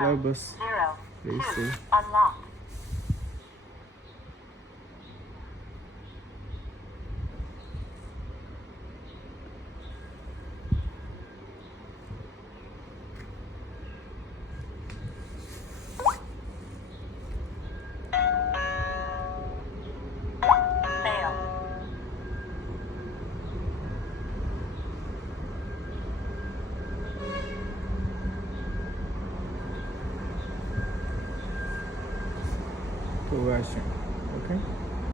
Hello, boss. 0, 2, Racing. unlocked. Fail. Progression.